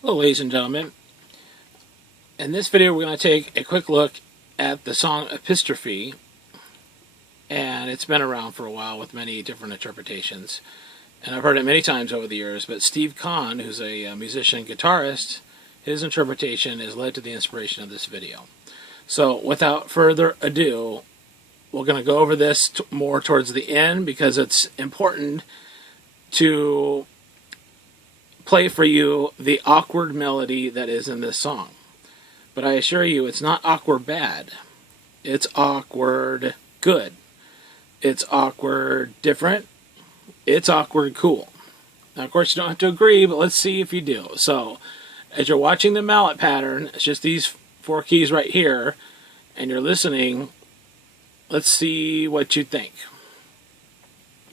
Hello, ladies and gentlemen. In this video, we're going to take a quick look at the song Epistrophy, and it's been around for a while with many different interpretations, and I've heard it many times over the years, but Steve Kahn, who's a musician guitarist, his interpretation has led to the inspiration of this video. So, without further ado, we're going to go over this more towards the end because it's important to play for you the awkward melody that is in this song. But I assure you, it's not awkward bad. It's awkward good. It's awkward different. It's awkward cool. Now, of course, you don't have to agree, but let's see if you do. So, as you're watching the mallet pattern, it's just these 4 keys right here, and you're listening. Let's see what you think.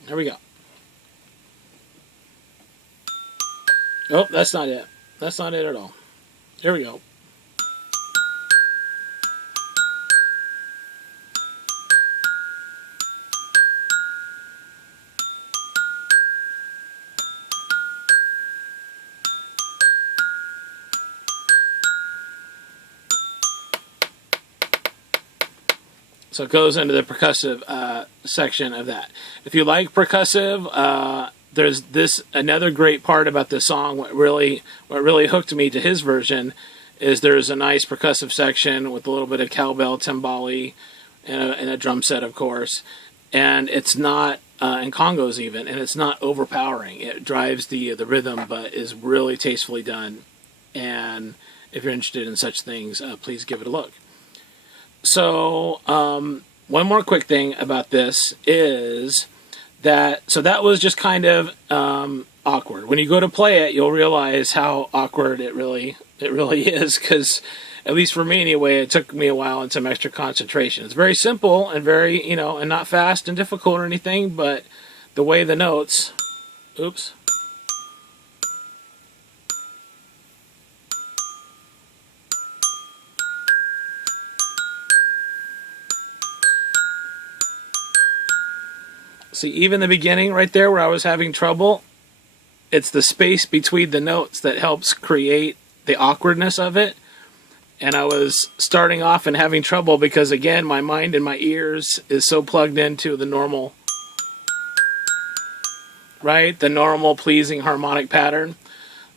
Here we go. Oh, that's not it. That's not it at all. Here we go. So it goes into the percussive section of that. If you like percussive, there's this another great part about this song. What really hooked me to his version is there's a nice percussive section with a little bit of cowbell, timbali, and a drum set, of course. And it's not and congos even, and it's not overpowering. It drives the rhythm, but is really tastefully done. And if you're interested in such things, please give it a look. So, one more quick thing about this is that, so that was just kind of awkward. When you go to play it, you'll realize how awkward it really is, because, at least for me anyway, it took me a while and some extra concentration. It's very simple and very, and not fast and difficult or anything, but the way the notes, oops. See, even the beginning right there where I was having trouble, it's the space between the notes that helps create the awkwardness of it. And I was starting off and having trouble because, again, my mind and my ears is so plugged into the normal, right? The normal pleasing harmonic pattern.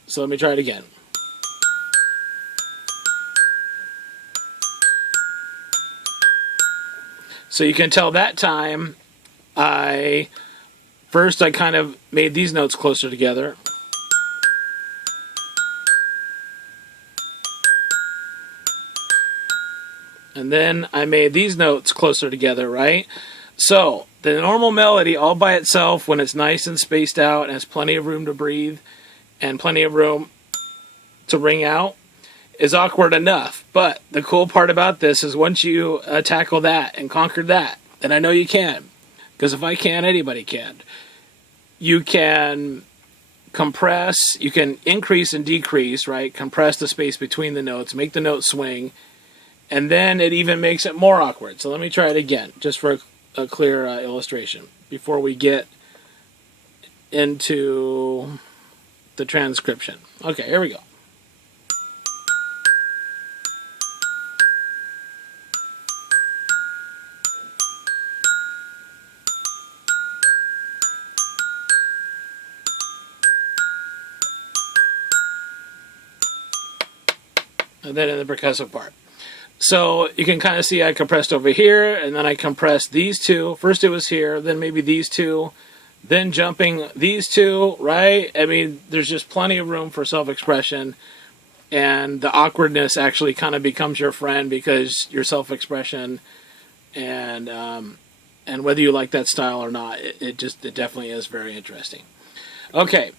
So let me try it again. So you can tell that time I kind of made these notes closer together. And then I made these notes closer together, right? So, the normal melody all by itself, when it's nice and spaced out and has plenty of room to breathe and plenty of room to ring out, is awkward enough. But the cool part about this is once you tackle that and conquer that, then I know you can. Because if I can, anybody can. You can compress, you can increase and decrease, right? Compress the space between the notes, make the notes swing, and then it even makes it more awkward. So let me try it again, just for a clear illustration, before we get into the transcription. Okay, here we go. And then in the percussive part. So you can kind of see I compressed over here, and then I compressed these two. First it was here, then maybe these two, then jumping these two, right? I mean, there's just plenty of room for self-expression, and the awkwardness actually kind of becomes your friend because your self-expression, and whether you like that style or not, it definitely is very interesting. Okay,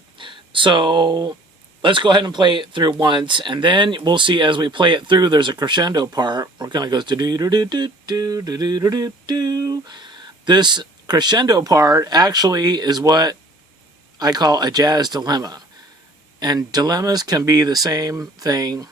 so let's go ahead and play it through once, and then we'll see as we play it through, there's a crescendo part where it kind of goes do-do-do-do-do-do-do-do-do. This crescendo part actually is what I call a jazz dilemma. And dilemmas can be the same thing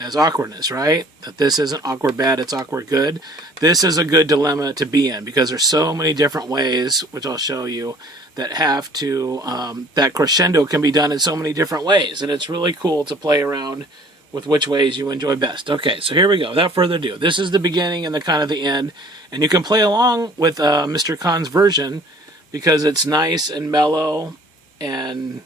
as awkwardness, right? That this isn't awkward bad, it's awkward good. This is a good dilemma to be in because there's so many different ways, which I'll show you, that have to, that crescendo can be done in so many different ways. And it's really cool to play around with which ways you enjoy best. Okay, so here we go. Without further ado, this is the beginning and the kind of the end. And you can play along with Mr. Kahn's version because it's nice and mellow and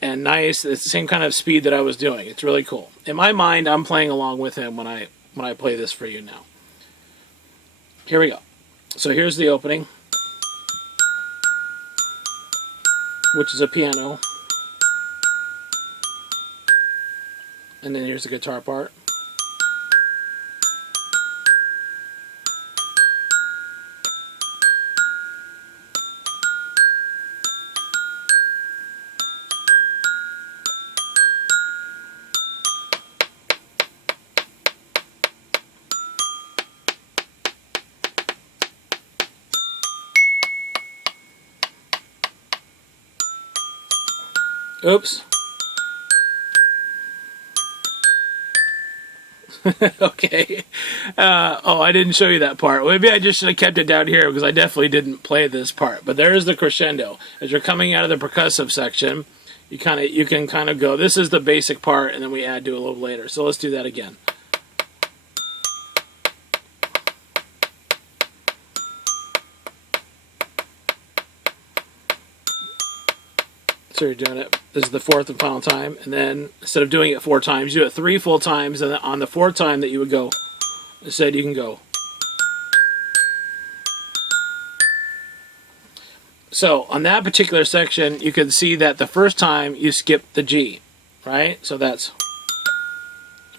nice. It's the same kind of speed that I was doing. It's really cool. In my mind, I'm playing along with him when I play this for you now. Here we go. So here's the opening, which is a piano. And then here's the guitar part. Oops. Okay. Oh, I didn't show you that part. Maybe I just should have kept it down here because I definitely didn't play this part. But there's the crescendo. As you're coming out of the percussive section, you can kind of go. This is the basic part, and then we add to it a little later. So let's do that again. So you're doing it. This is the fourth and final time, and then instead of doing it 4 times, you do it 3 full times, and then on the 4th time that you would go, instead you can go. So on that particular section, you can see that the first time you skip the G, right? So that's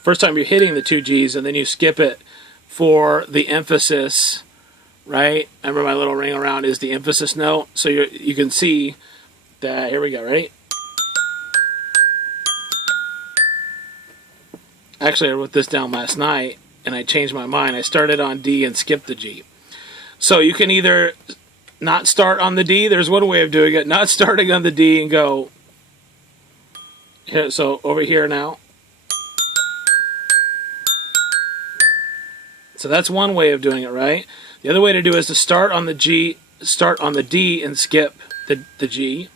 first time you're hitting the 2 G's, and then you skip it for the emphasis, right? Remember my little ring around is the emphasis note. So you can see that. Here we go, ready? Actually, I wrote this down last night, and I changed my mind. I started on D and skipped the G. So you can either not start on the D. There's one way of doing it. Not starting on the D and go here. So over here now. So that's one way of doing it, right? The other way to do it is to start on the G, start on the D and skip the G.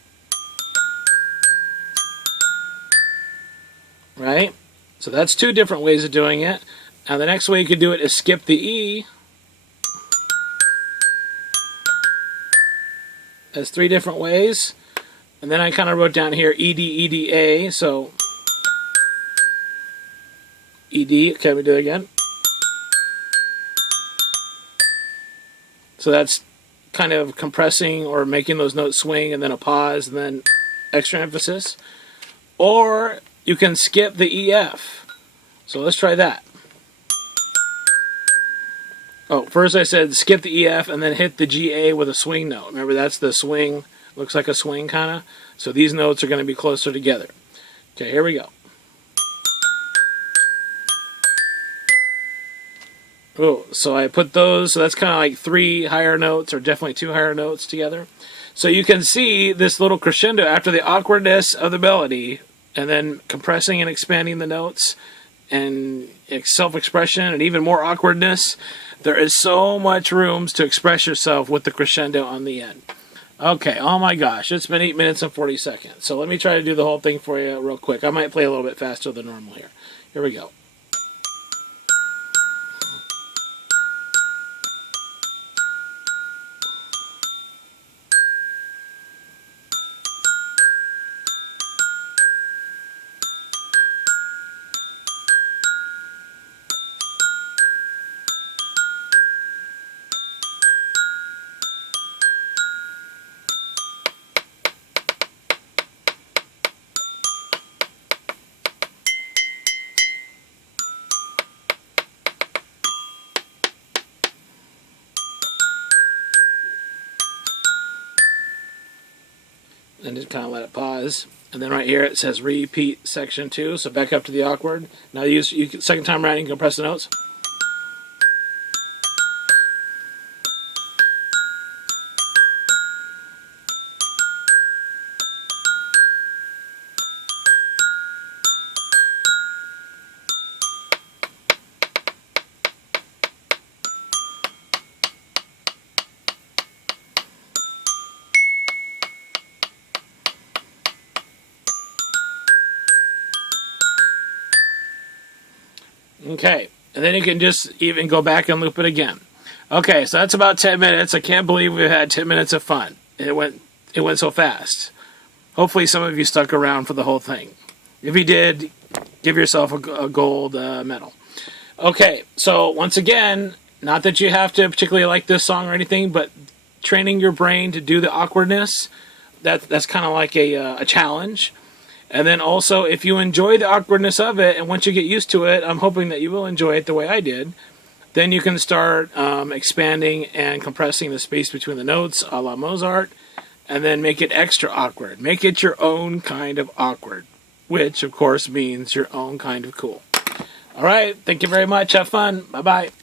Right? So that's 2 different ways of doing it. Now the next way you could do it is skip the E. That's 3 different ways. And then I kind of wrote down here E, D, E, D, A. So E, D. Can we do it again? So that's kind of compressing or making those notes swing, and then a pause, and then extra emphasis. Or you can skip the EF. So let's try that. Oh, first I said skip the EF and then hit the GA with a swing note. Remember, that's the swing. Looks like a swing kind of. So these notes are going to be closer together. Okay, here we go. Oh, so I put those, so that's kind of like 3 higher notes, or definitely 2 higher notes together. So you can see this little crescendo after the awkwardness of the melody, and then compressing and expanding the notes, and self-expression, and even more awkwardness. There is so much room to express yourself with the crescendo on the end. Okay, oh my gosh, it's been 8 minutes and 40 seconds. So let me try to do the whole thing for you real quick. I might play a little bit faster than normal here. Here we go. And just kind of let it pause. And then right here it says repeat section 2. So back up to the awkward. Now second time around you can press the notes. Okay, and then you can just even go back and loop it again. Okay, so that's about 10 minutes. I can't believe we had 10 minutes of fun. It went so fast. Hopefully some of you stuck around for the whole thing. If you did, give yourself a gold medal. Okay, so once again, not that you have to particularly like this song or anything, but training your brain to do the awkwardness, that's kind of like a challenge. And then also, if you enjoy the awkwardness of it, and once you get used to it, I'm hoping that you will enjoy it the way I did, then you can start expanding and compressing the space between the notes, a la Mozart, and then make it extra awkward. Make it your own kind of awkward, which, of course, means your own kind of cool. All right, thank you very much. Have fun. Bye-bye.